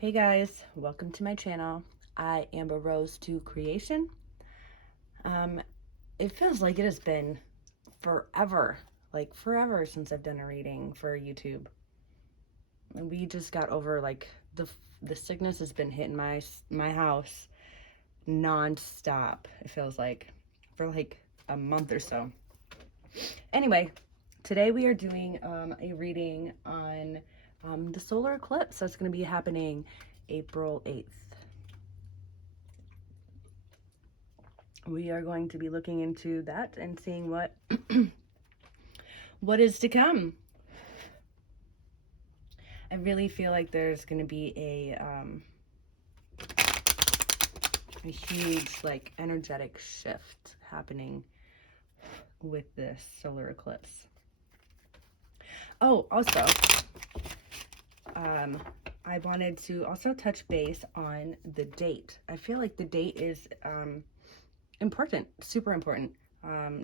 Hey guys, welcome to my channel. I am a Rose to Creation. It feels like it has been forever, since I've done a reading for YouTube. And we just got over the sickness has been hitting my house non-stop. It feels like for like a month or so. Anyway, today we are doing a reading on the solar eclipse that's going to be happening April 8th. We are going to be looking into that and seeing what what is to come. I really feel like there's going to be a huge energetic shift happening with this solar eclipse. Oh, also, I wanted to also touch base on the date. I feel like the date is important, super important.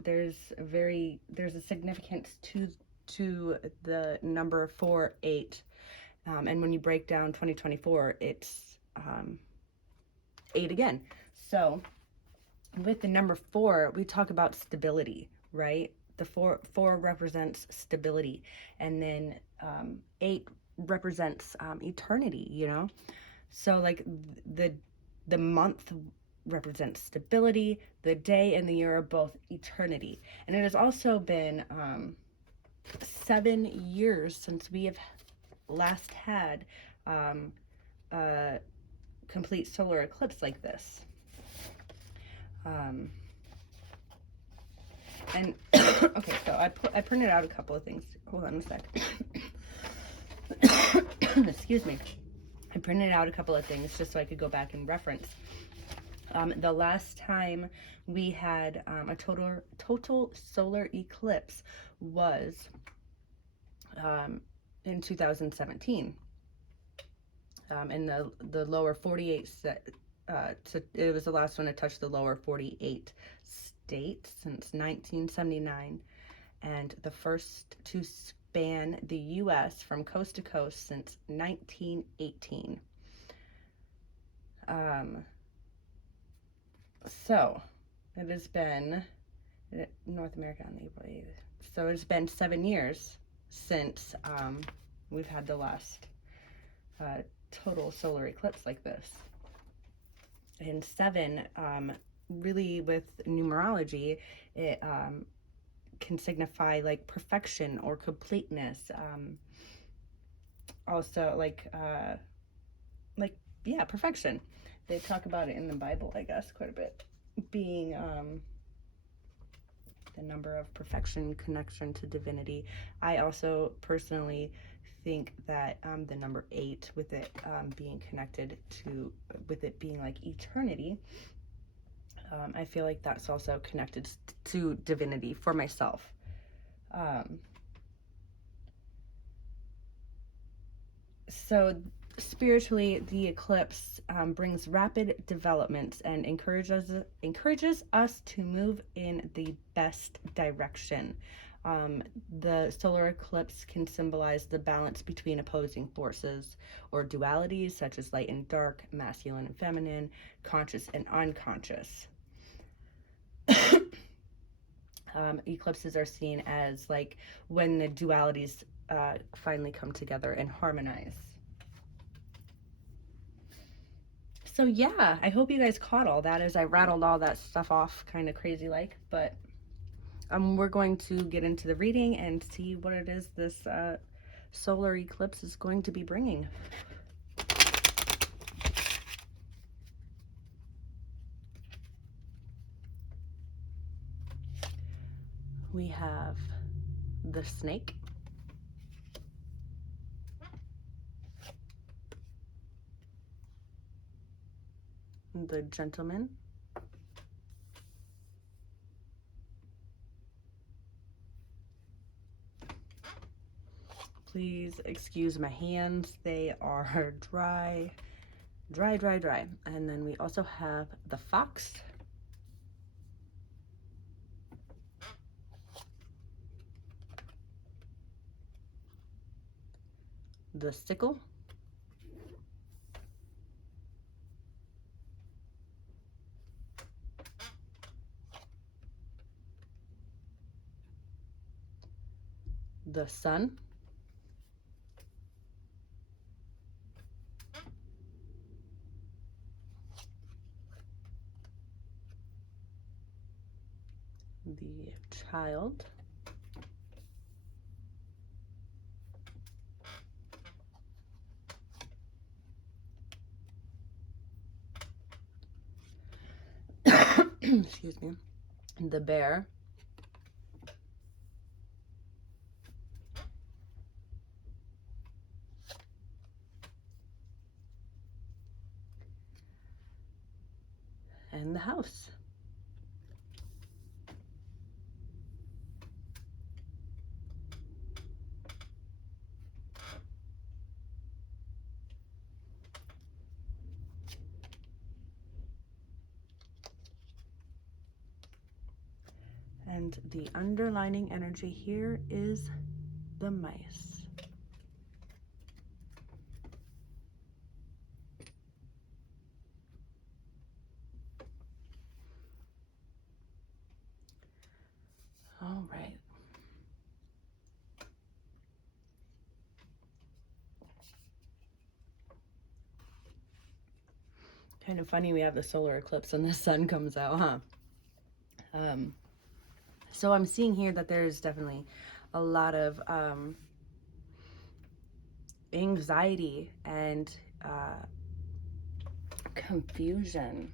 There's a significance to the number 4-8, and when you break down 2024, it's 8 again. So with the number 4, we talk about stability, right? The four represents stability, and then 8 represents eternity, you know. So like the month represents stability, the day and the year are both eternity. And it has also been 7 years since we have last had a complete solar eclipse like this. And okay, so I printed out a couple of things. Hold on a sec. Excuse me. I printed out a couple of things just so I could go back and reference. The last time we had a total solar eclipse was in 2017. In the lower 48 it was the last one to touch the lower 48 states since 1979, and the first to span the U.S. from coast to coast since 1918. So it has been North America on April 8th. So it's been 7 years since we've had the last total solar eclipse like this. And 7, really with numerology, it can signify like perfection or completeness. Also yeah, perfection. They talk about it in the Bible, I guess, quite a bit, being the number of perfection, connection to divinity. I also personally think that the number 8, with it being connected to, with it being like eternity, I feel like that's also connected to divinity for myself. So spiritually, the eclipse brings rapid developments and encourages us to move in the best direction. The solar eclipse can symbolize the balance between opposing forces or dualities such as light and dark, masculine and feminine, conscious and unconscious. Eclipses are seen as like when the dualities finally come together and harmonize. So yeah, I hope you guys caught all that as I rattled all that stuff off kind of crazy like, but we're going to get into the reading and see what it is this solar eclipse is going to be bringing. We have the Snake, the Gentleman, please excuse my hands, they are dry. And then we also have the Fox, the Sickle, the sun. The child. Excuse me. The bear. And the house. And the underlining energy here is the mice. All right. Kind of funny we have the solar eclipse and the sun comes out, huh? So I'm seeing here that there's definitely a lot of anxiety and confusion.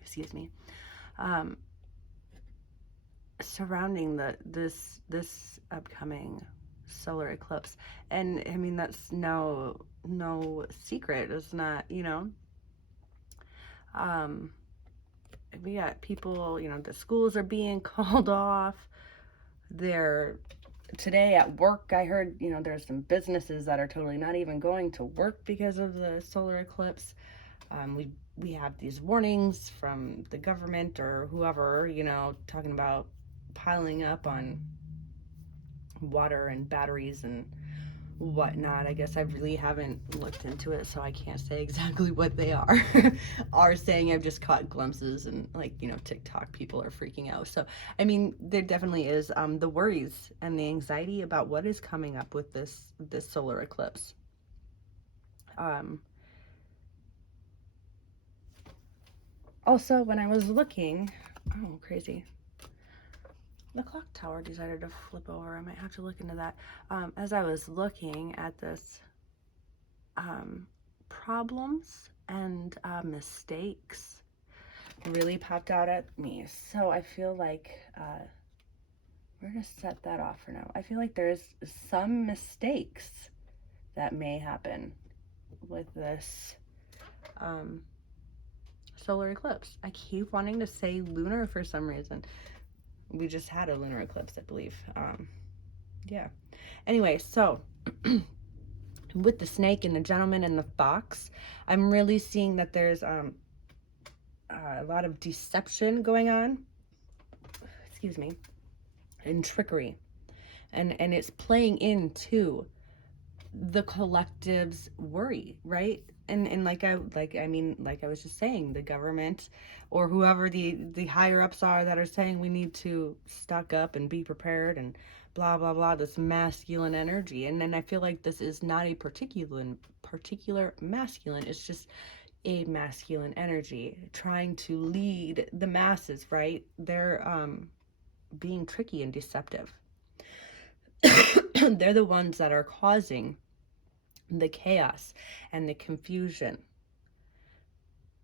Excuse me. Surrounding this upcoming solar eclipse, and I mean that's no secret. It's not, you know. We got people, you know, the schools are being called off. They're today at work, I heard, you know, there's some businesses that are totally not even going to work because of the solar eclipse. We have these warnings from the government or whoever, you know, talking about piling up on water and batteries and whatnot. I guess I really haven't looked into it, so I can't say exactly what they are saying. I've just caught glimpses, and like, you know, TikTok people are freaking out. So I mean, there definitely is the worries and the anxiety about what is coming up with this solar eclipse. Also, when I was looking, oh crazy, the clock tower decided to flip over. I might have to look into that. As I was looking at this, problems and mistakes really popped out at me. So I feel like we're going to set that off for now. I feel like there's some mistakes that may happen with this solar eclipse. I keep wanting to say lunar for some reason. We just had a lunar eclipse, I believe. Yeah. Anyway, so with the snake and the gentleman and the fox, I'm really seeing that there's a lot of deception going on. Excuse me. And trickery. And it's playing into the collective's worry, right? And like I was just saying, the government or whoever the higher ups are that are saying we need to stock up and be prepared and blah blah blah, this masculine energy. And then I feel like this is not a particular masculine, it's just a masculine energy trying to lead the masses, right? They're being tricky and deceptive. They're the ones that are causing the chaos and the confusion.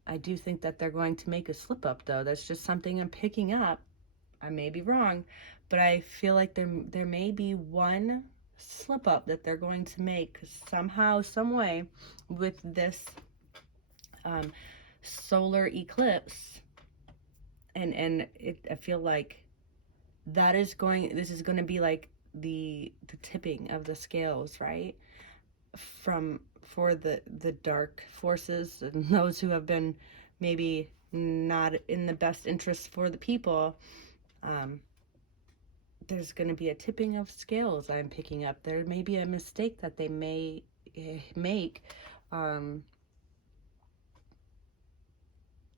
I do think that they're going to make a slip up, though. That's just something I'm picking up. I may be wrong, but I feel like there may be one slip up that they're going to make somehow, some way, with this solar eclipse, and I feel like this is going to be like the tipping of the scales, right? For the dark forces and those who have been maybe not in the best interest for the people. There's going to be a tipping of scales. I'm picking up there may be a mistake that they may make,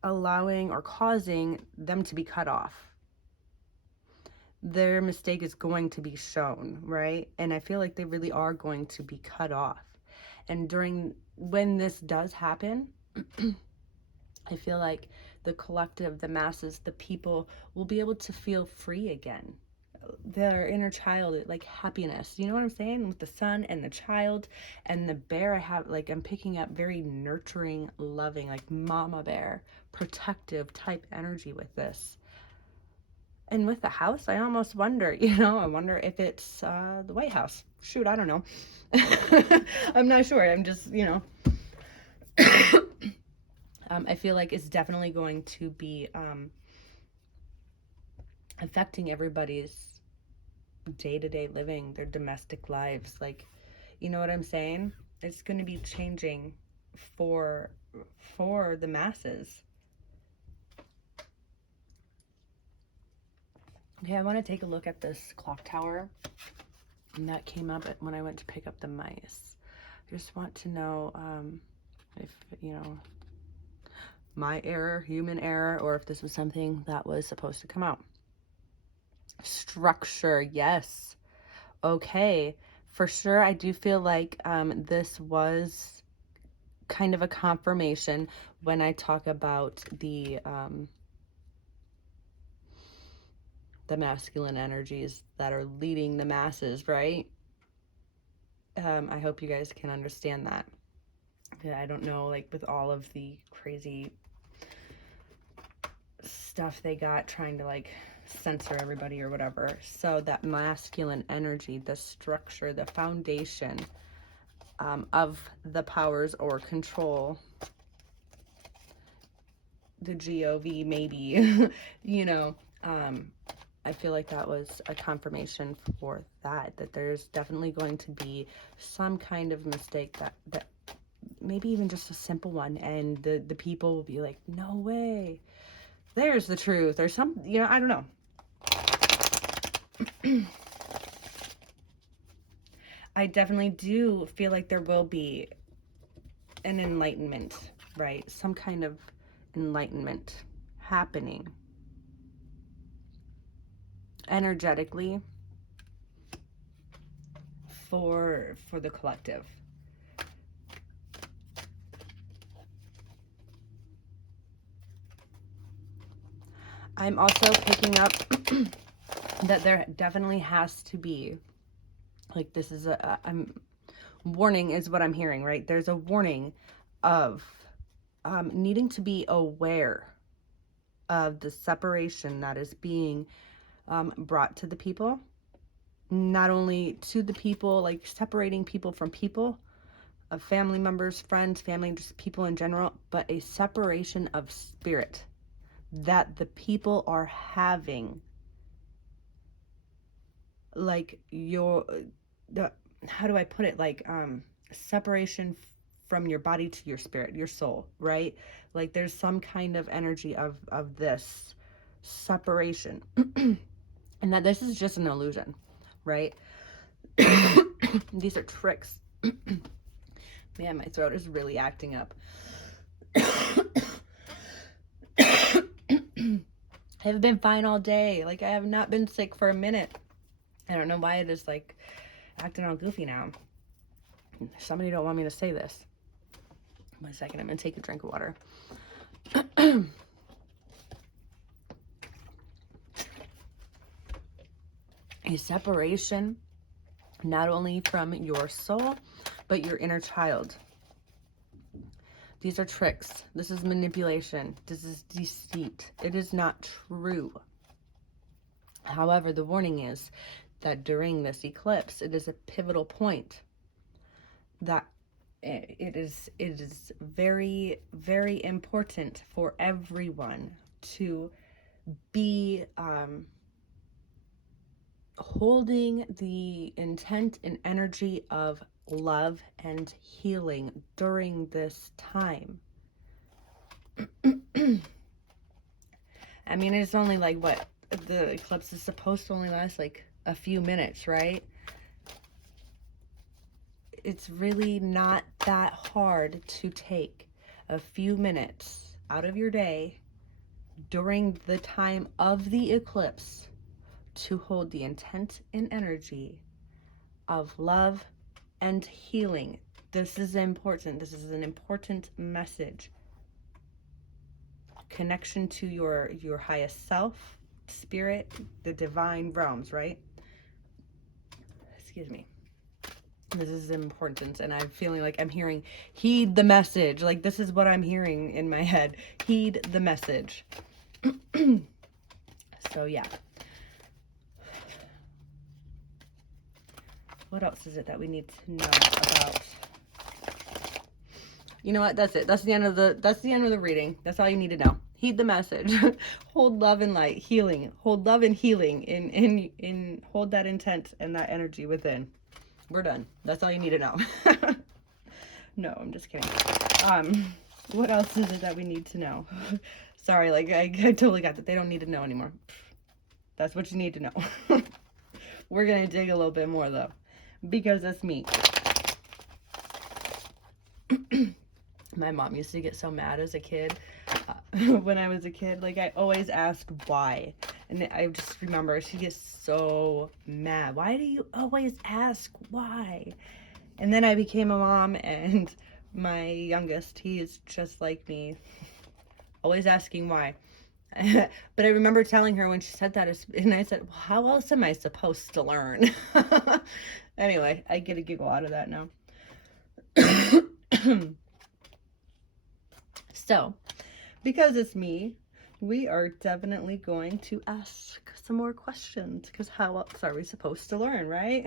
allowing or causing them to be cut off. their mistake is going to be shown, right? And I feel like they really are going to be cut off. And when this does happen, I feel like the collective, the masses, the people will be able to feel free again. Their inner child, like happiness. You know what I'm saying? With the sun and the child and the bear, I'm picking up very nurturing, loving, like mama bear, protective type energy with this. And with the house, I almost wonder, I wonder if it's the White House. Shoot, I don't know. I'm not sure. I'm just, I feel like it's definitely going to be affecting everybody's day-to-day living, their domestic lives. Like, you know what I'm saying? It's going to be changing for the masses. Okay, I want to take a look at this clock tower. And that came up when I went to pick up the mice. I just want to know if, my error, human error, or if this was something that was supposed to come out. Structure, yes. Okay, for sure. I do feel like this was kind of a confirmation when I talk about the masculine energies that are leading the masses, right? I hope you guys can understand that. I don't know, like with all of the crazy stuff they got trying to like censor everybody or whatever. So that masculine energy, the structure, the foundation of the powers or control, the GOV maybe, I feel like that was a confirmation for that there's definitely going to be some kind of mistake that maybe even just a simple one, and the people will be like, no way, there's the truth, or some, I don't know. I definitely do feel like there will be an enlightenment, right? Some kind of enlightenment happening energetically for the collective. I'm also picking up that there definitely has to be, like, this is warning is what I'm hearing, right? There's a warning of needing to be aware of the separation that is being brought to the people. Not only to the people, like separating people from people, of family members, friends, family, just people in general, but a separation of spirit that the people are having. Like how do I put it? Like separation from your body to your spirit, your soul, right? Like there's some kind of energy of this separation. And that this is just an illusion, right? These are tricks. Man, my throat is really acting up. I have been fine all day. Like, I have not been sick for a minute. I don't know why it is, like, acting all goofy now. Somebody don't want me to say this. 1 second, I'm going to take a drink of water. A separation, not only from your soul, but your inner child. These are tricks. This is manipulation. This is deceit. It is not true. However, the warning is that during this eclipse, it is a pivotal point that it is very, very important for everyone to be holding the intent and energy of love and healing during this time. I mean, it's only like, what, the eclipse is supposed to only last like a few minutes, right? It's really not that hard to take a few minutes out of your day during the time of the eclipse to hold the intent and energy of love and healing. This is important. This is an important message. Connection to your highest self, spirit, the divine realms, right? Excuse me. This is important, and I'm feeling like I'm hearing, heed the message. Like, this is what I'm hearing in my head. Heed the message. So, yeah. What else is it that we need to know about? You know what? That's it. That's the end of the reading. That's all you need to know. Heed the message. Hold love and light, healing. Hold love and healing in hold that intent and that energy within. We're done. That's all you need to know. No, I'm just kidding. What else is it that we need to know? Sorry, like I totally got that. They don't need to know anymore. That's what you need to know. We're gonna dig a little bit more though, because that's me. My mom used to get so mad as a kid. When I was a kid, like I always asked why. And I just remember she gets so mad. Why do you always ask why? And then I became a mom, and my youngest, he is just like me, always asking why. But I remember telling her when she said that, and I said, well, how else am I supposed to learn? Anyway, I get a giggle out of that now. So, because it's me, we are definitely going to ask some more questions, because how else are we supposed to learn, right?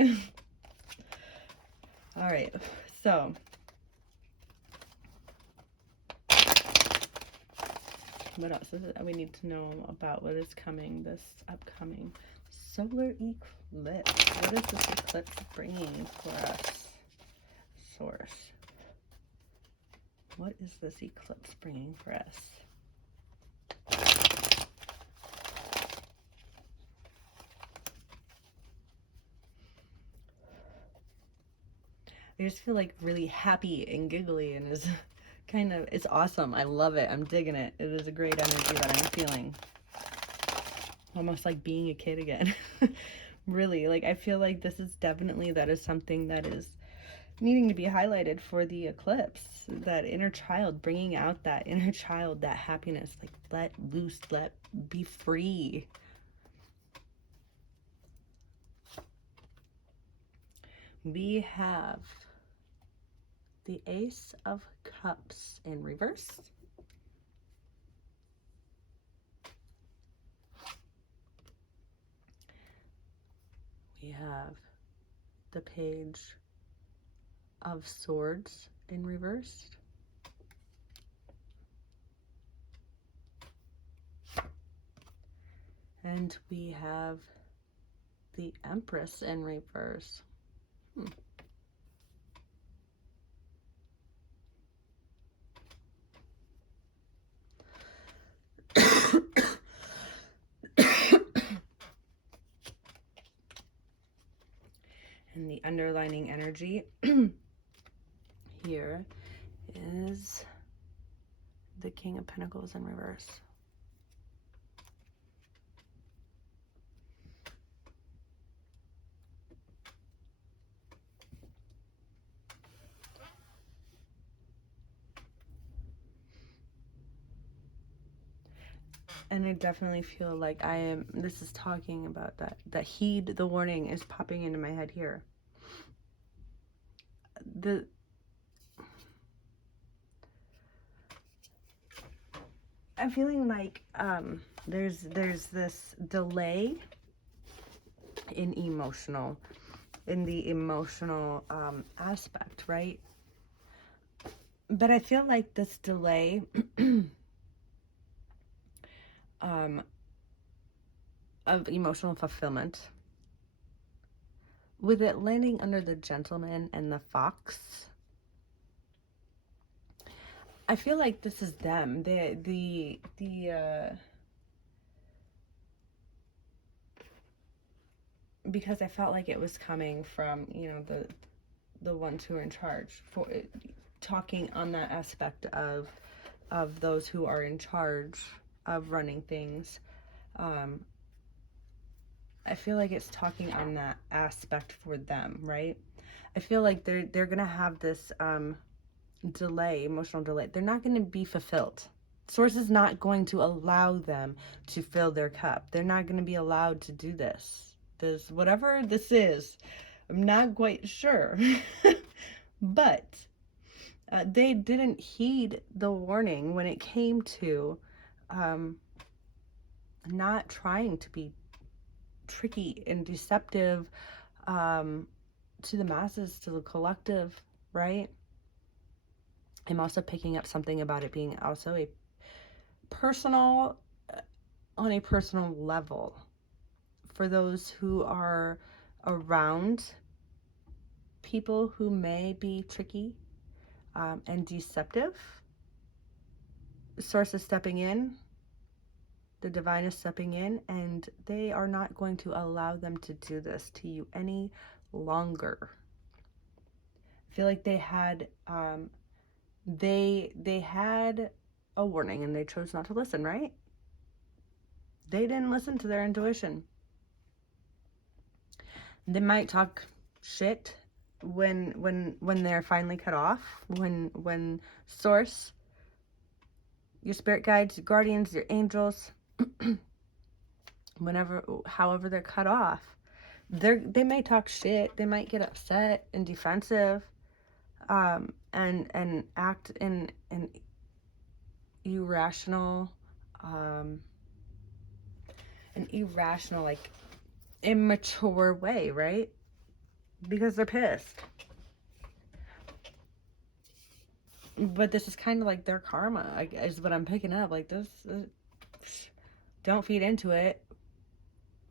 All right, so what else is it that we need to know about what is coming this upcoming solar eclipse? What is this eclipse bringing for us? Source. What is this eclipse bringing for us? I just feel like really happy and giggly, and is it's awesome. I love it. I'm digging it. It is a great energy that I'm feeling. Almost like being a kid again. Really, like I feel like this is definitely, that is something that is needing to be highlighted for the eclipse. That inner child, bringing out that inner child, that happiness, like let loose, be free. We have the Ace of Cups in reverse. We have the Page of Swords in reverse. And we have the Empress in reverse. And the underlining energy here is the King of Pentacles in reverse. And I definitely feel like this is talking about that heed the warning is popping into my head here. I'm feeling like there's this delay in the emotional aspect, right? But I feel like this delay of emotional fulfillment, with it landing under the Gentleman and the Fox, I feel like this is them. Because I felt like it was coming from, the ones who are in charge, for talking on that aspect of those who are in charge of running things. I feel like it's talking on that aspect for them, right? I feel like they're gonna have this delay, emotional delay. They're not gonna be fulfilled. Source is not going to allow them to fill their cup. They're not gonna be allowed to do this. This whatever this is, I'm not quite sure. But they didn't heed the warning when it came to um, not trying to be tricky and deceptive um, to the masses, to the collective, right? I'm also picking up something about it being also a personal, on a personal level, for those who are around people who may be tricky and deceptive. Source is stepping in, the divine is stepping in, and they are not going to allow them to do this to you any longer. I feel like they had they had a warning and they chose not to listen, right? They didn't listen to their intuition. They might talk shit when they're finally cut off, when source, your spirit guides, your guardians, your angels, however they're cut off, they may talk shit, they might get upset and defensive, and act in an irrational, like immature way, right? Because they're pissed. But this is kind of like their karma, is what I'm picking up. Like this, don't feed into it.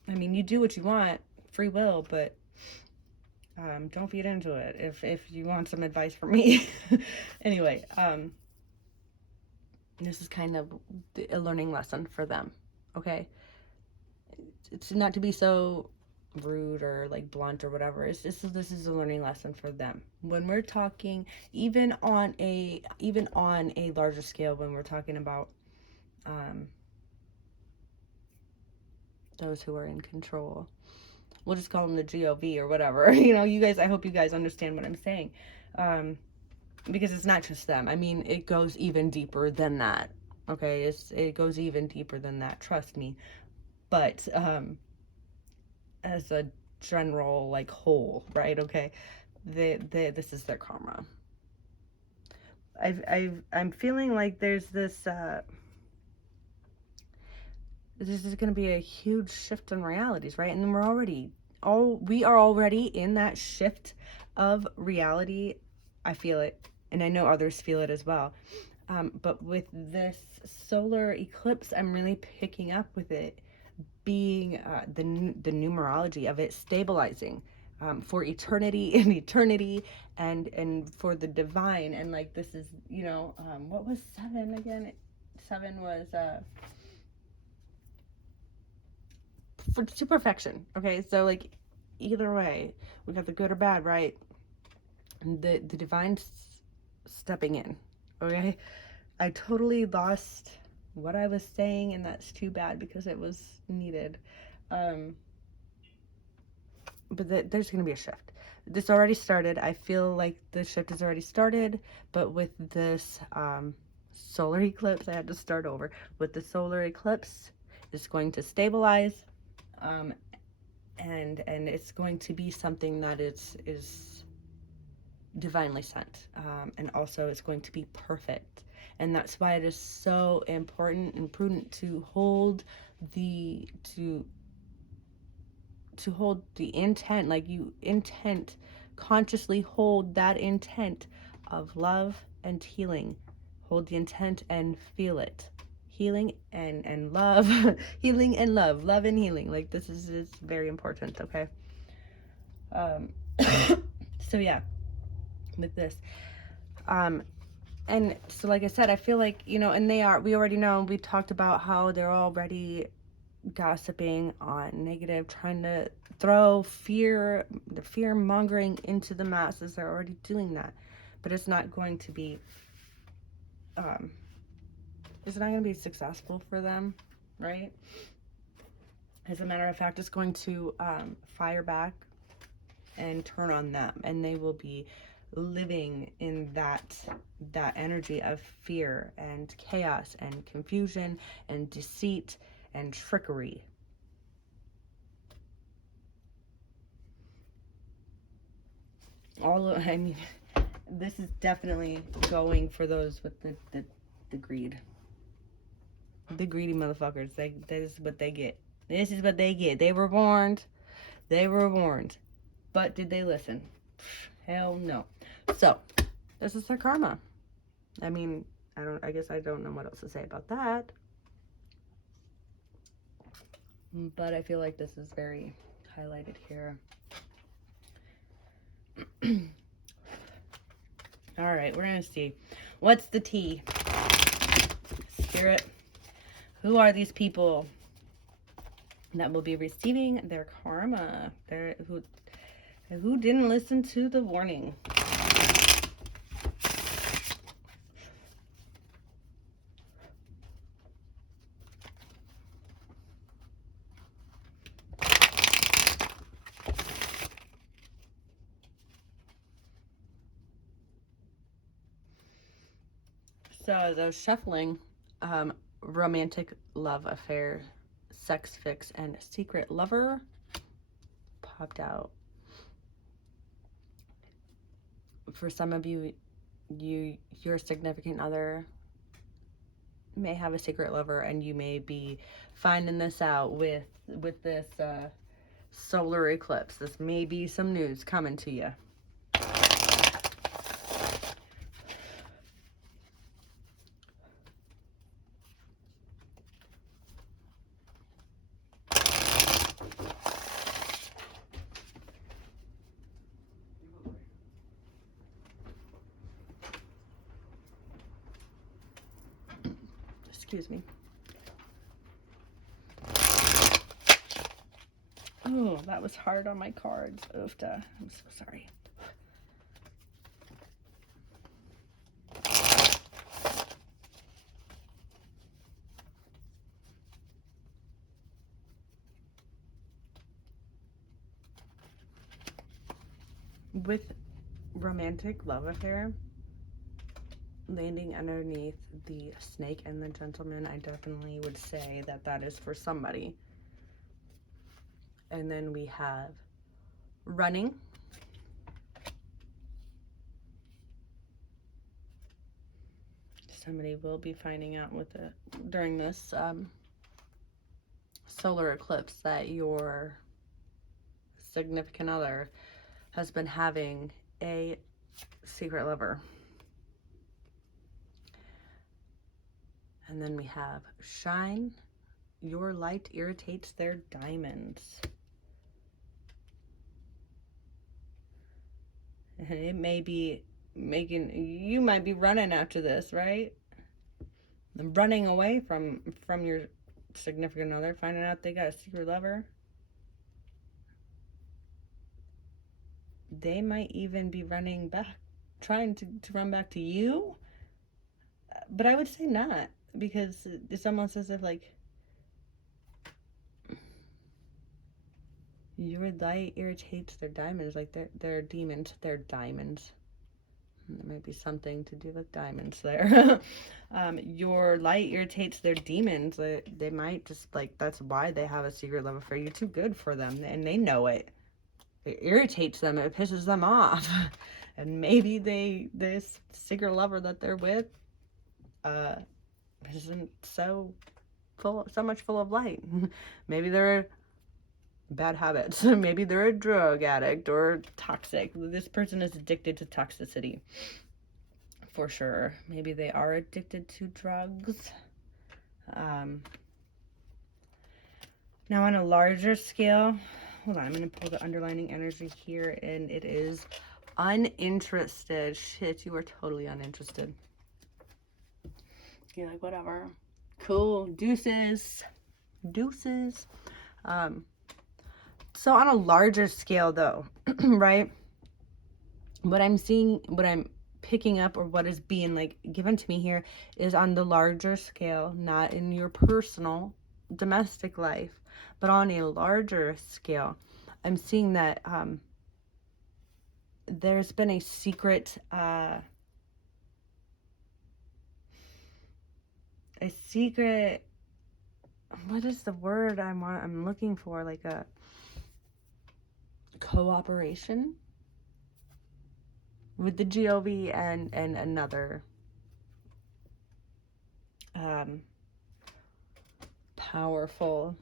I mean, you do what you want, free will, but don't feed into it. If you want some advice from me, anyway, this is kind of a learning lesson for them. Okay, it's not to be so rude or like blunt or whatever. It's just, this is a learning lesson for them when we're talking, even on a larger scale, when we're talking about those who are in control. We'll just call them the GOV or whatever. You guys, I hope you guys understand what I'm saying, because it's not just them. I mean, it goes even deeper than that. Okay, it goes even deeper than that, trust me. But as a general like whole, right? Okay, this is their karma. I'm feeling like there's this this is going to be a huge shift in realities, right? And we are already in that shift of reality. I feel it, and I know others feel it as well. But with this solar eclipse, I'm really picking up with it being the numerology of it stabilizing for eternity and eternity, and for the divine. And like, this is, what was 7 again? 7 was to perfection. Okay, so like, either way, we got the good or bad, right? The divine stepping in. Okay, I totally lost what I was saying, and that's too bad because it was needed. But there's going to be a shift. This already started. I feel like the shift has already started, but with this solar eclipse, I had to start over. With the solar eclipse, it's going to stabilize, and it's going to be something that is divinely sent, and also it's going to be perfect. And that's why it is so important and prudent to hold the intent, like consciously hold that intent of love and healing. Hold the intent and feel it. Healing and love. Healing and love and healing. Like, this is very important, okay? So yeah, with this. And so, like I said, I feel like, and we already know, we talked about how they're already gossiping on negative, trying to throw the fear mongering into the masses. They're already doing that, but it's not going to be successful for them, right? As a matter of fact, it's going to fire back and turn on them, and they will be living in that energy of fear and chaos and confusion and deceit and trickery. I mean, this is definitely going for those with the greed. The greedy motherfuckers. This is what they get. This is what they get. They were warned. They were warned. But did they listen? Hell no. So, this is their karma. I mean, I guess I don't know what else to say about that. But I feel like this is very highlighted here. All right, we're going to see. What's the tea? Spirit, who are these people that will be receiving their karma? Who didn't listen to the warning? So as I was shuffling, romantic love affair, sex fix, and secret lover popped out. For some of you, your significant other may have a secret lover, and you may be finding this out with this solar eclipse. This may be some news coming to you. Excuse me. Oh, that was hard on my cards. Oofta. I'm so sorry. With romantic love affair, landing underneath the snake and the gentleman, I definitely would say that that is for somebody. And then we have running. Somebody will be finding out with it during this solar eclipse that your significant other has been having a secret lover. And then we have shine. Your light irritates their diamonds. And it may be you might be running after this, right? Running away from your significant other, finding out they got a secret lover. They might even be running back, trying to run back to you. But I would say not, because it's almost as if like your light irritates their diamonds, like they're demons, they're diamonds. There might be something to do with diamonds there. Your light irritates their demons. They might just, like, that's why they have a secret love affair. You're too good for them, and they know it. It irritates them. It pisses them off. And maybe this secret lover that they're with isn't so much full of light. Maybe they're bad habits. Maybe they're a drug addict or toxic. This person is addicted to toxicity for sure. Maybe they are addicted to drugs. Now on a larger scale, hold on, I'm going to pull the underlining energy here, and it is uninterested. Shit, you are totally uninterested. You're like, whatever. Cool. Deuces. So on a larger scale though, right? What I'm picking up, or what is being like given to me here, is on the larger scale, not in your personal domestic life, But on a larger scale, I'm seeing that there's been a secret, what is the word I'm looking for? Like a cooperation with the GOV and another powerful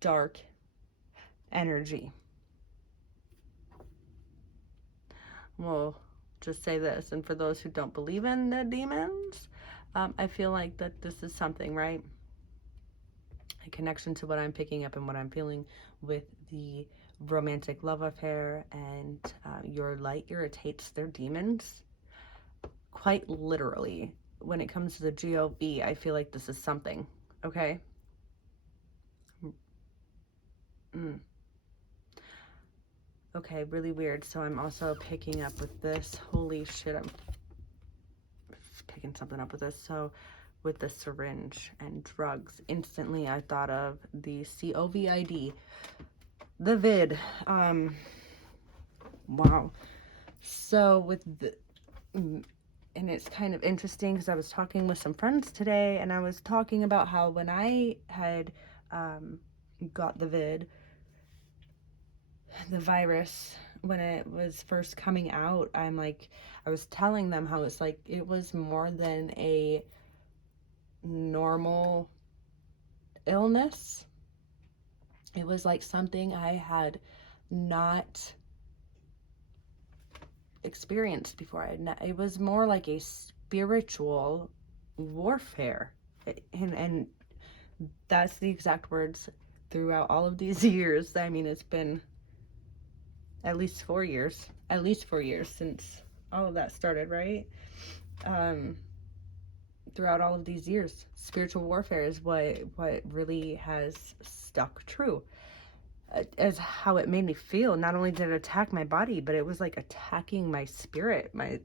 dark energy. We'll just say this, and for those who don't believe in the demons, I feel like that this is something, right? A connection to what I'm picking up and what I'm feeling with the romantic love affair, and your light irritates their demons. Quite literally, when it comes to the GOV, I feel like this is something, okay? Okay, really weird. So I'm also picking up with this. Holy shit, I'm picking something up with this. So with the syringe and drugs, instantly I thought of the COVID, the vid. Wow. So with the, and it's kind of interesting because I was talking with some friends today, and I was talking about how when I had got the vid, the virus, when it was first coming out, I was telling them how it's like it was more than a normal illness. It was like something I had not experienced before. It was more like a spiritual warfare, and that's the exact words throughout all of these years. I mean, it's been at least 4 years since all of that started, right? Throughout all of these years, spiritual warfare is what really has stuck true, as how it made me feel. Not only did it attack my body, but it was like attacking my spirit, my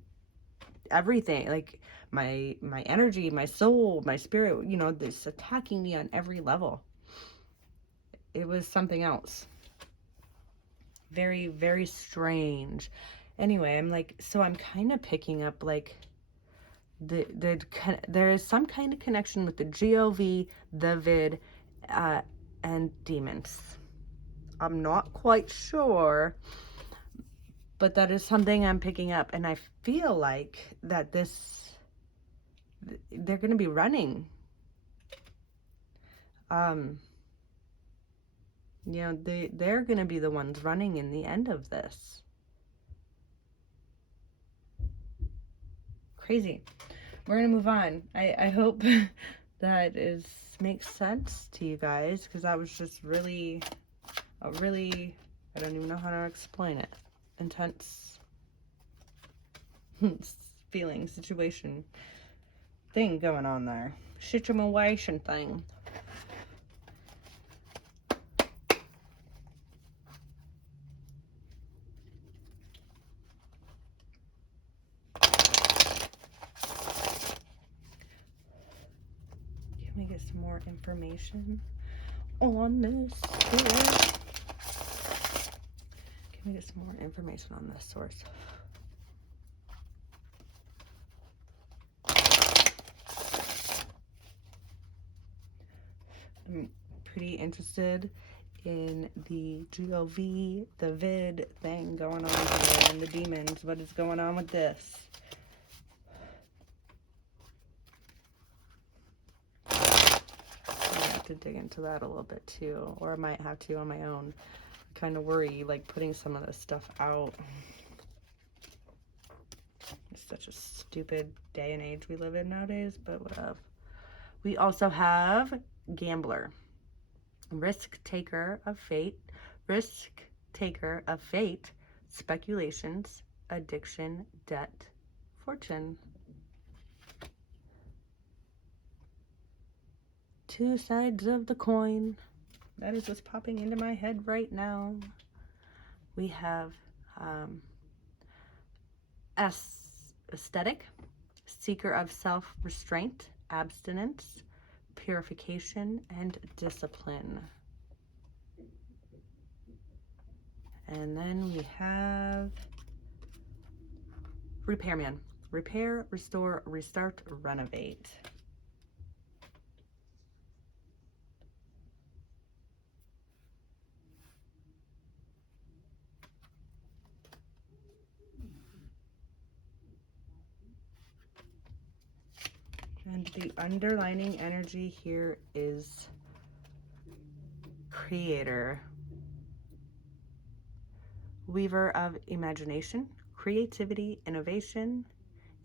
everything, like my energy, my soul, my spirit, this attacking me on every level. It was something else. Very, very strange. Anyway, I'm kind of picking up like there is some kind of connection with the GOV, the vid, and demons. I'm not quite sure, but that is something I'm picking up, and I feel like that they're going to be running. They're going to be the ones running in the end of this. Crazy. We're going to move on. I hope that makes sense to you guys, because that was just really, I don't even know how to explain it. Intense feeling, situation, thing going on there. Situation thing. Can we get some more information on this here? Can we get some more information on this source? I'm pretty interested in the GOV, the vid thing going on here, and the demons. What is going on with this? I have to dig into that a little bit too, or I might have to on my own. I kind of worry, like, putting some of this stuff out. It's such a stupid day and age we live in nowadays, but whatever. We also have gambler, risk taker of fate, speculations, addiction, debt, fortune. Two sides of the coin. That is what's popping into my head right now. We have aesthetic, seeker of self-restraint, abstinence, purification, and discipline. And then we have repairman. Repair, restore, restart, renovate. And the underlining energy here is creator. Weaver of imagination, creativity, innovation,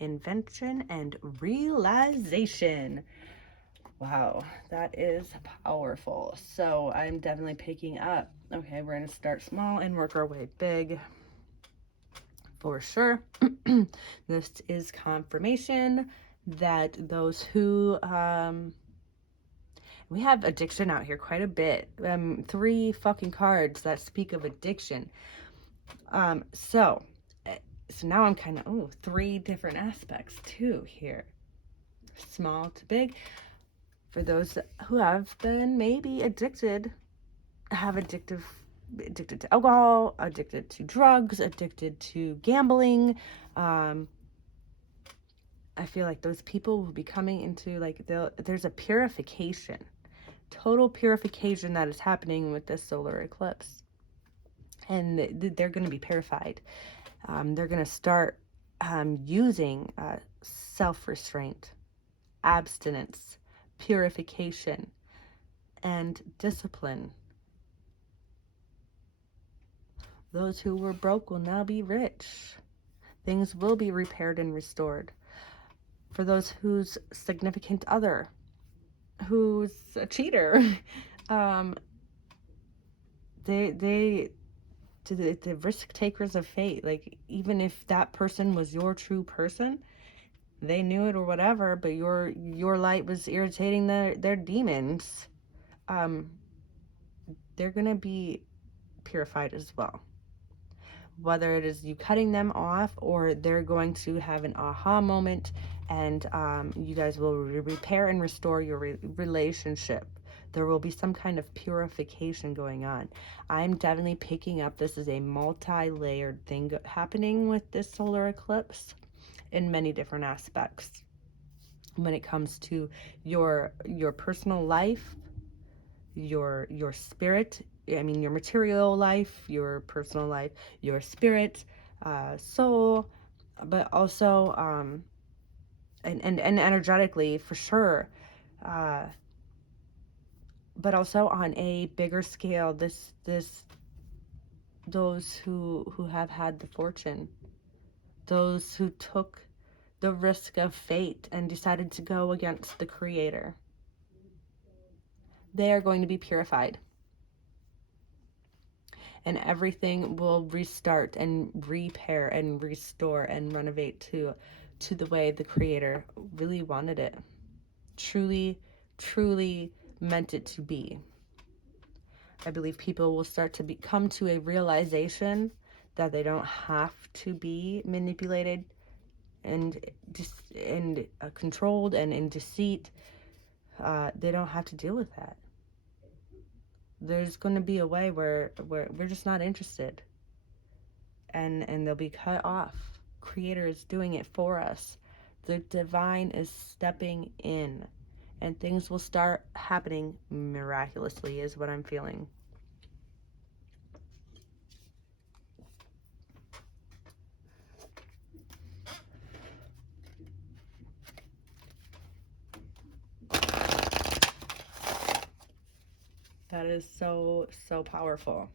invention, and realization. Wow, that is powerful. So I'm definitely picking up. Okay, we're going to start small and work our way big. For sure. This is confirmation that those who we have addiction out here quite a bit. 3 fucking cards that speak of addiction. So now I'm kind of 3 different aspects too here, small to big. For those who have been maybe addicted, addicted to alcohol, addicted to drugs, addicted to gambling. I feel like those people will be coming into there's a purification, total purification that is happening with this solar eclipse. And they're going to be purified. They're going to start using self-restraint, abstinence, purification, and discipline. Those who were broke will now be rich. Things will be repaired and restored. For those whose significant other, who's a cheater, the risk takers of fate, like even if that person was your true person, they knew it or whatever, but your light was irritating their demons, they're gonna be purified as well. Whether it is you cutting them off or they're going to have an aha moment, and you guys will repair and restore your relationship. There will be some kind of purification going on. I'm definitely picking up this is a multi-layered thing happening with this solar eclipse in many different aspects. When it comes to your personal life, your spirit, I mean your material life, your personal life, your spirit, soul, but also and energetically for sure, but also on a bigger scale, those who have had the fortune, those who took the risk of fate and decided to go against the creator, they are going to be purified. And everything will restart and repair and restore and renovate to the way the creator really wanted it. Truly, truly meant it to be. I believe people will start to come to a realization that they don't have to be manipulated and controlled and in deceit. They don't have to deal with that. There's going to be a way where we're just not interested, and they'll be cut off. Creator is doing it for us. The divine is stepping in, and things will start happening miraculously is what I'm feeling. That is so powerful.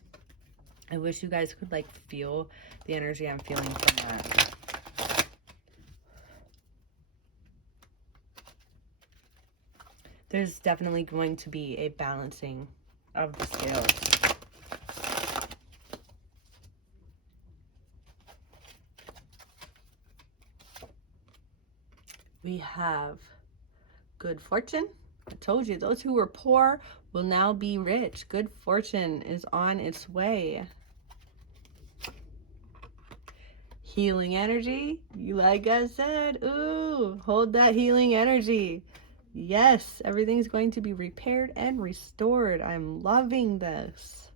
I wish you guys could like feel the energy I'm feeling from that. There's definitely going to be a balancing of the scales. We have good fortune. I told you, those who were poor will now be rich. Good fortune is on its way. Healing energy, like I said, ooh, hold that healing energy. Yes, everything's going to be repaired and restored. I'm loving this.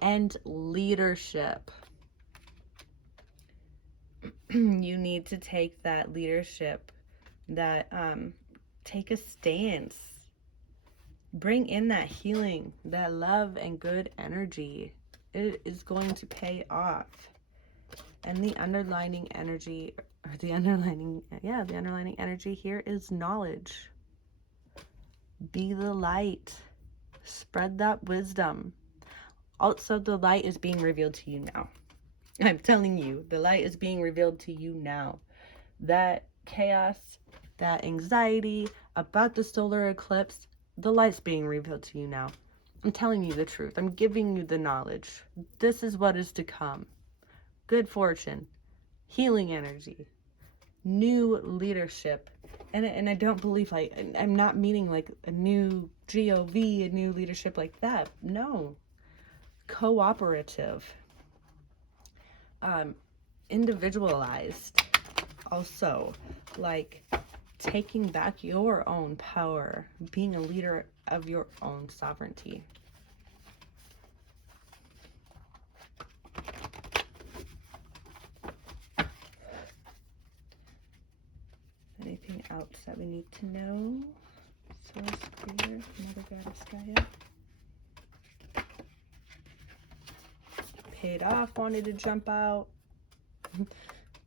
And leadership. You need to take that leadership, that take a stance. Bring in that healing, that love and good energy. It is going to pay off. And the underlining energy, or the underlining energy here is knowledge. Be the light. Spread that wisdom. Also, the light is being revealed to you now. I'm telling you, the light is being revealed to you now. That chaos, that anxiety about the solar eclipse, the light's being revealed to you now. I'm telling you the truth. I'm giving you the knowledge. This is what is to come. Good fortune, healing energy, new leadership. And I don't believe, like, I'm not meaning like a new GOV, a new leadership like that. No. Cooperative. Individualized. Also, like, taking back your own power, being a leader of your own sovereignty. Anything else that we need to know? Source, creator, Mother Goddess Gaia. Paid off, wanted to jump out.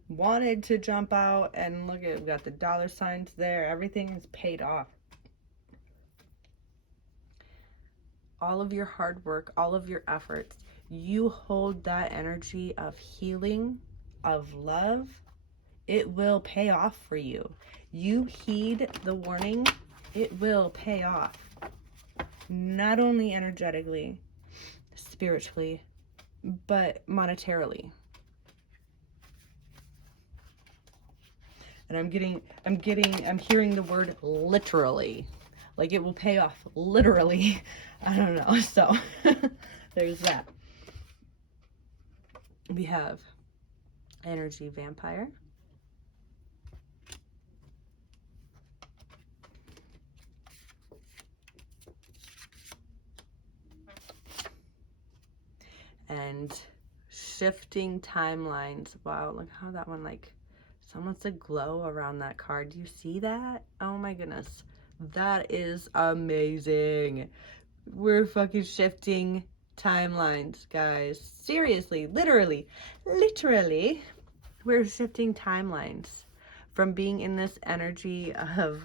Wanted to jump out, and look at, we got the dollar signs there. Everything is paid off. All of your hard work, all of your efforts, you hold that energy of healing, of love. It will pay off for you. You heed the warning, it will pay off. Not only energetically, spiritually, but monetarily. And I'm hearing the word literally. Like, it will pay off literally. I don't know. So there's that. We have energy vampire. And shifting timelines. Wow, look how that one, like, someone's a glow around that card. Do you see that? Oh my goodness. That is amazing. We're fucking shifting timelines, guys. Seriously, literally, we're shifting timelines from being in this energy of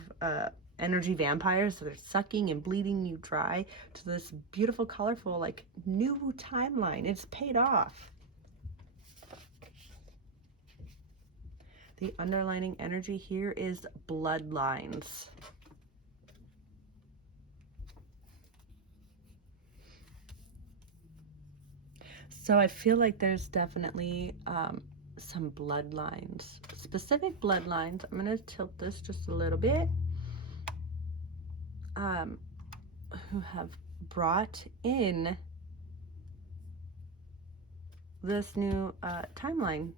energy vampires, so they're sucking and bleeding you dry, to this beautiful, colorful, like, new timeline. It's paid off. The underlining energy here is bloodlines. So I feel like there's definitely some bloodlines, specific bloodlines. I'm going to tilt this just a little bit. Who have brought in this new timeline,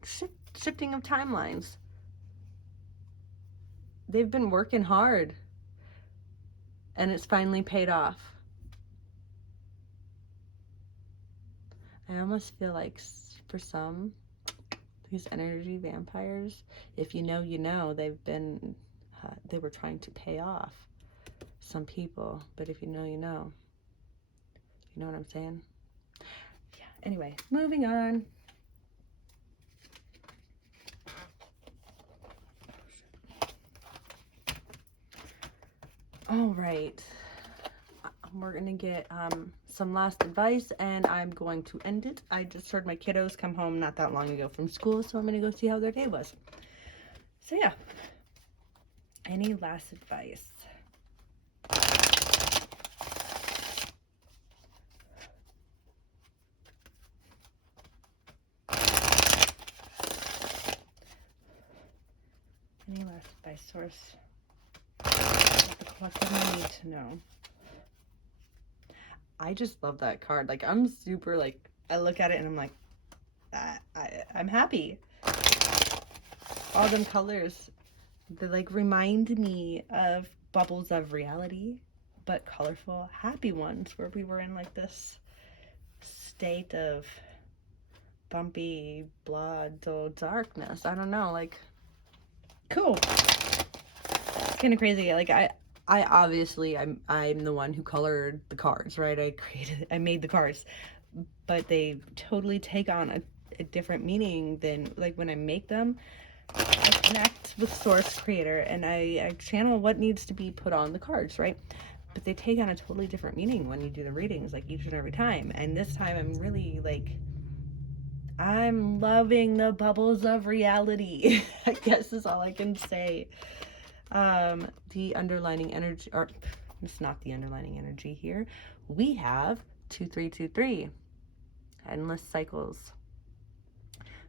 shifting of timelines. They've been working hard, and it's finally paid off. I almost feel like for some, these energy vampires, if you know, you know, they've been, they were trying to pay off some people, but if you know, you know. You know what I'm saying? Yeah, anyway, moving on. All right, we're gonna get some last advice, and I'm going to end it. I just heard my kiddos come home not that long ago from school, so I'm gonna go see how their day was. So yeah, any last advice? Any last advice, source? What the collective I need to know. I just love that card. Like, I'm super, like, I look at it and I'm like, I'm happy. All them colors. They like remind me of bubbles of reality, but colorful, happy ones where we were in like this state of bumpy, blood, dull darkness. I don't know, like, cool. It's kind of crazy. Like, I obviously, I'm the one who colored the cards, right? I made the cards, but they totally take on a different meaning than, like, when I make them. I connect with source creator and I channel what needs to be put on the cards, right? But they take on a totally different meaning when you do the readings, like, each and every time. And this time I'm really like, I'm loving the bubbles of reality. I guess is all I can say. The underlining energy, or it's not the underlining energy here. We have 2323, endless cycles.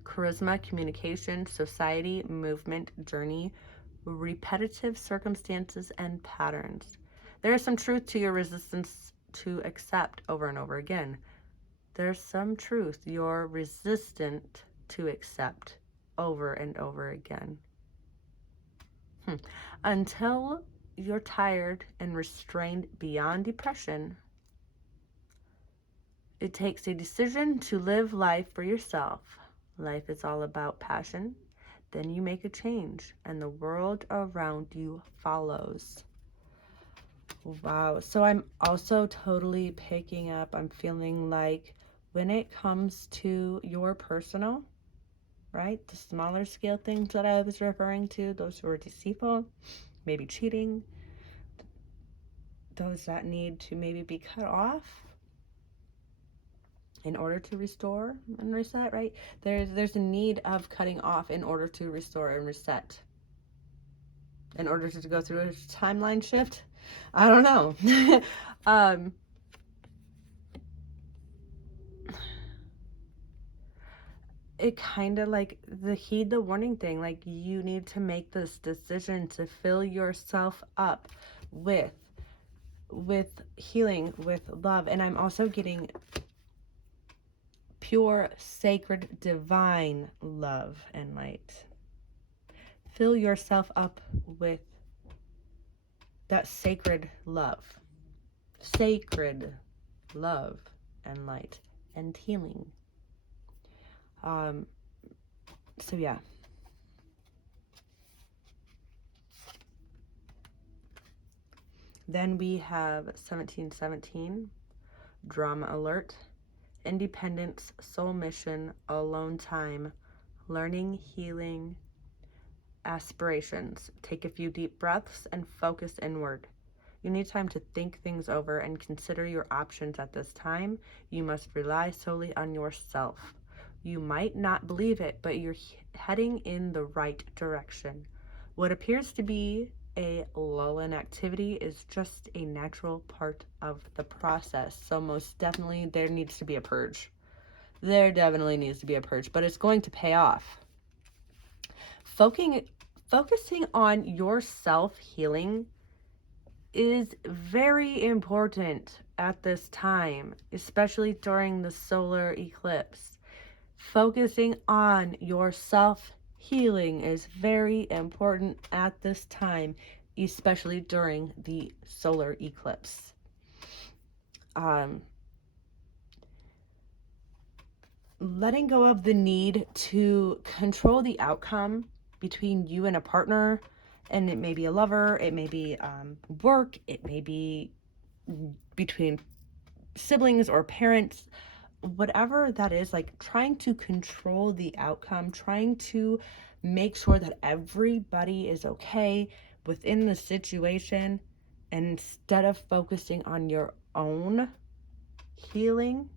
Charisma, communication, society, movement, journey, repetitive circumstances, and patterns. There is some truth to your resistance to accept over and over again. There's some truth you're resistant to accept over and over again. Until you're tired and restrained beyond depression, it takes a decision to live life for yourself. Life is all about passion. Then you make a change, and the world around you follows. Wow. So I'm also totally picking up, I'm feeling like when it comes to your personal, right? The smaller scale things that I was referring to, those who are deceitful, maybe cheating, those that need to maybe be cut off in order to restore and reset, right? There's a need of cutting off in order to restore and reset. In order to go through a timeline shift? I don't know. It kind of like the heed the warning thing. Like, you need to make this decision to fill yourself up with healing, with love. And I'm also getting pure, sacred, divine love and light. Fill yourself up with that sacred love. Sacred love and light and healing. So yeah. Then we have 1717, drama alert, independence, soul mission, alone time, learning, healing, aspirations. Take a few deep breaths and focus inward. You need time to think things over and consider your options at this time. You must rely solely on yourself. You might not believe it, but you're heading in the right direction. What appears to be a lull in activity is just a natural part of the process. So most definitely there needs to be a purge. There definitely needs to be a purge, but it's going to pay off. Focusing on your self-healing is very important at this time, especially during the solar eclipse. Focusing on your self-healing is very important at this time, especially during the solar eclipse. Letting go of the need to control the outcome between you and a partner, and it may be a lover, it may be work, it may be between siblings or parents, whatever that is, like trying to control the outcome, trying to make sure that everybody is okay within the situation, and instead of focusing on your own healing,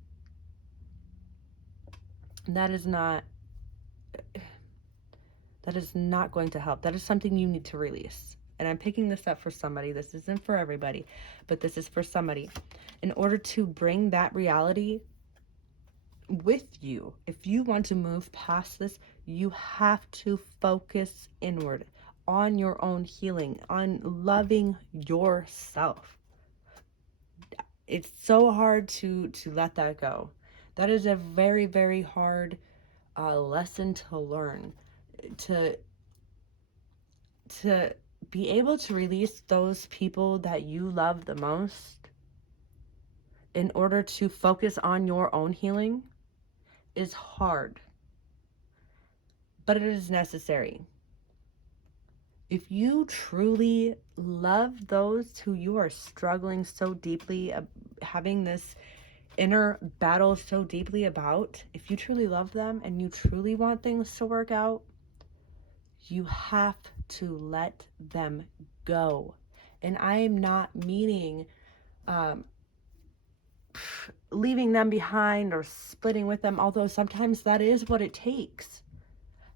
that is not going to help. That is something you need to release. And I'm picking this up for somebody. This isn't for everybody, but this is for somebody. In order to bring that reality with you, if you want to move past this, you have to focus inward on your own healing, on loving yourself. It's so hard to let that go. That is a very, very hard lesson to learn, to to be able to release those people that you love the most in order to focus on your own healing is hard, but it is necessary. If you truly love those who you are struggling so deeply, having this inner battle so deeply about, if you truly love them and you truly want things to work out, you have to let them go. And I am not meaning leaving them behind or splitting with them, although sometimes that is what it takes.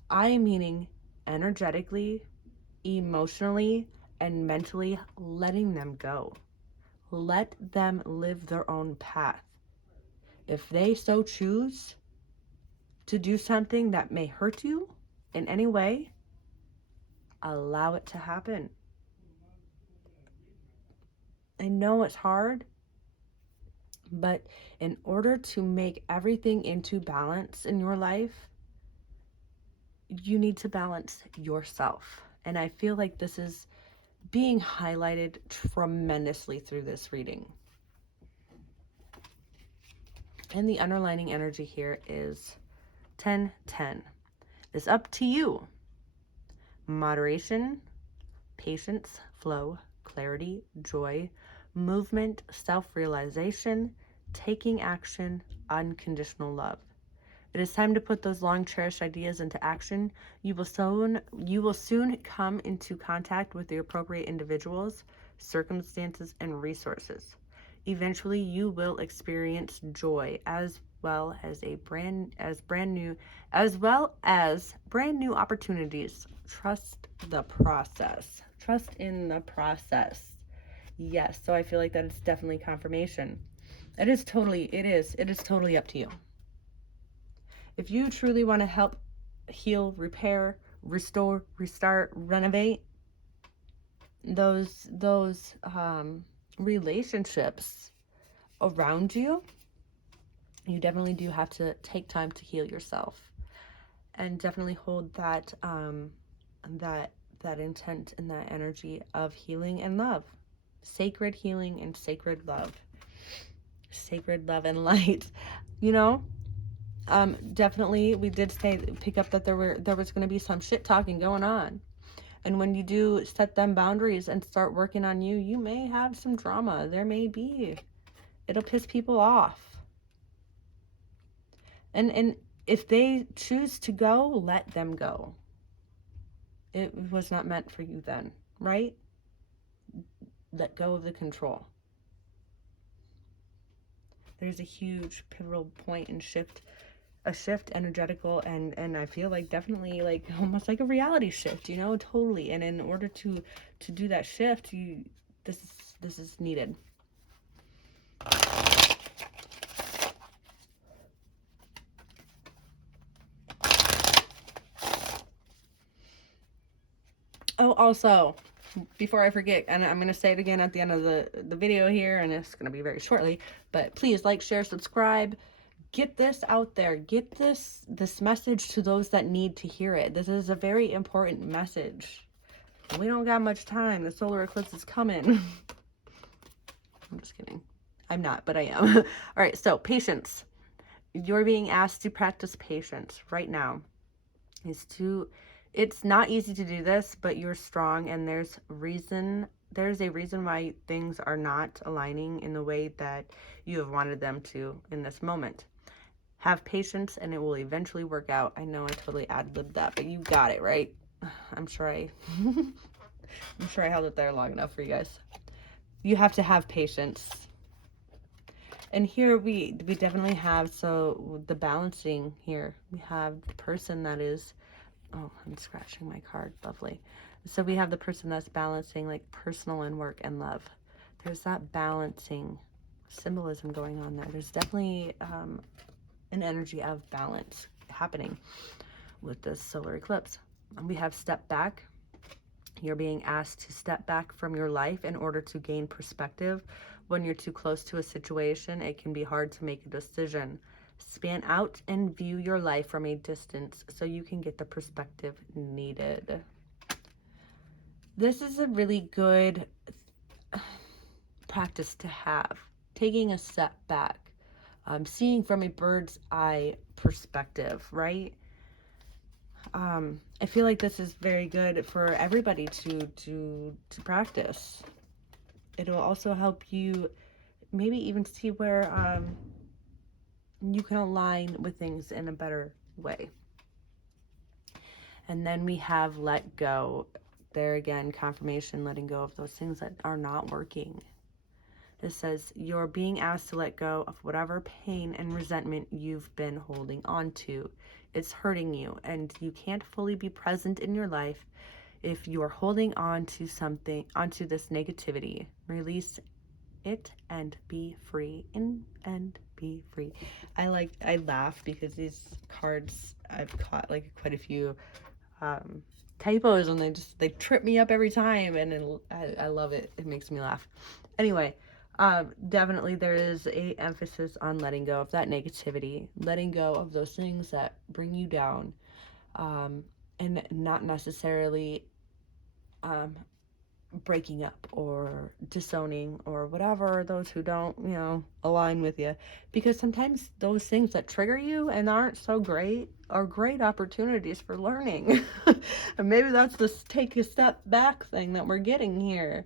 I am meaning energetically, emotionally, and mentally letting them go. Let them live their own path. If they so choose to do something that may hurt you in any way, allow it to happen. I know it's hard, but in order to make everything into balance in your life, you need to balance yourself. And I feel like this is being highlighted tremendously through this reading. And the underlining energy here is 10-10. It's up to you. Moderation, patience, flow, clarity, joy, movement, self-realization, taking action, unconditional love. It is time to put those long cherished ideas into action. You will soon come into contact with the appropriate individuals, circumstances, and resources. Eventually, you will experience joy as well as brand new opportunities. Trust the process. Trust in the process. Yes, so I feel like that is definitely confirmation. It is totally up to you. If you truly want to help heal, repair, restore, restart, renovate those relationships around you, you definitely do have to take time to heal yourself, and definitely hold that that intent and that energy of healing and love, sacred healing and sacred love and light. You know, definitely we did pick up that there was going to be some shit talking going on. And when you do set them boundaries and start working on you, you may have some drama. There may be. It'll piss people off. And if they choose to go, let them go. It was not meant for you then, right? Let go of the control. There's a huge pivotal point and a shift energetical, and I feel like definitely like almost like a reality shift, you know, totally. And in order to do that shift, this is needed. Oh, also, before I forget, and I'm going to say it again at the end of the video here, and it's going to be very shortly, but please like, share, subscribe. Get this out there. Get this message to those that need to hear it. This is a very important message. We don't got much time. The solar eclipse is coming. I'm just kidding. I'm not, but I am. All right, so patience. You're being asked to practice patience right now. It's not easy to do this, but you're strong, and there's a reason why things are not aligning in the way that you have wanted them to in this moment. Have patience and it will eventually work out. I know I totally ad-libbed that, but you got it, right? I'm sure I held it there long enough for you guys. You have to have patience. And here we definitely have, so the balancing here, we have the person that is, oh, I'm scratching my card, lovely. So we have the person that's balancing like personal and work and love. There's that balancing symbolism going on there. There's definitely an energy of balance happening with this solar eclipse. And we have step back. You're being asked to step back from your life in order to gain perspective. When you're too close to a situation, it can be hard to make a decision. Span out and view your life from a distance so you can get the perspective needed. This is a really good practice to have. Taking a step back, seeing from a bird's eye perspective, right? I feel like this is very good for everybody to practice. It'll also help you maybe even see where you can align with things in a better way. And then we have let go. There again, confirmation, letting go of those things that are not working. It says you're being asked to let go of whatever pain and resentment you've been holding on to. It's hurting you, and you can't fully be present in your life if you're holding on to something, onto this negativity. Release it and be free. And be free. I laugh because these cards, I've caught like quite a few typos, and they trip me up every time, and I love it. It makes me laugh. Anyway, definitely there is a emphasis on letting go of that negativity, letting go of those things that bring you down, and not necessarily breaking up or disowning or whatever, those who don't, align with you. Because sometimes those things that trigger you and aren't so great are great opportunities for learning. And maybe that's this take a step back thing that we're getting here,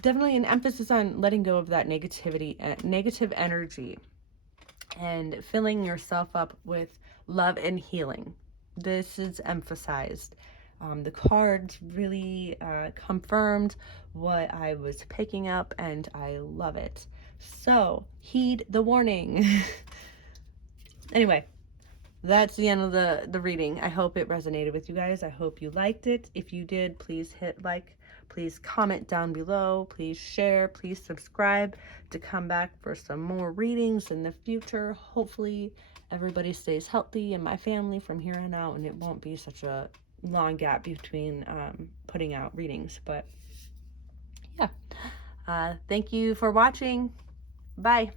Definitely an emphasis on letting go of that negativity, negative energy, and filling yourself up with love and healing. This is emphasized. The cards really confirmed what I was picking up, and I love it. So, heed the warning. Anyway, that's the end of the reading. I hope it resonated with you guys. I hope you liked it. If you did, please hit like. Please comment down below. Please share. Please subscribe to come back for some more readings in the future. Hopefully, everybody stays healthy in my family from here on out, and it won't be such a long gap between putting out readings. But yeah, thank you for watching. Bye.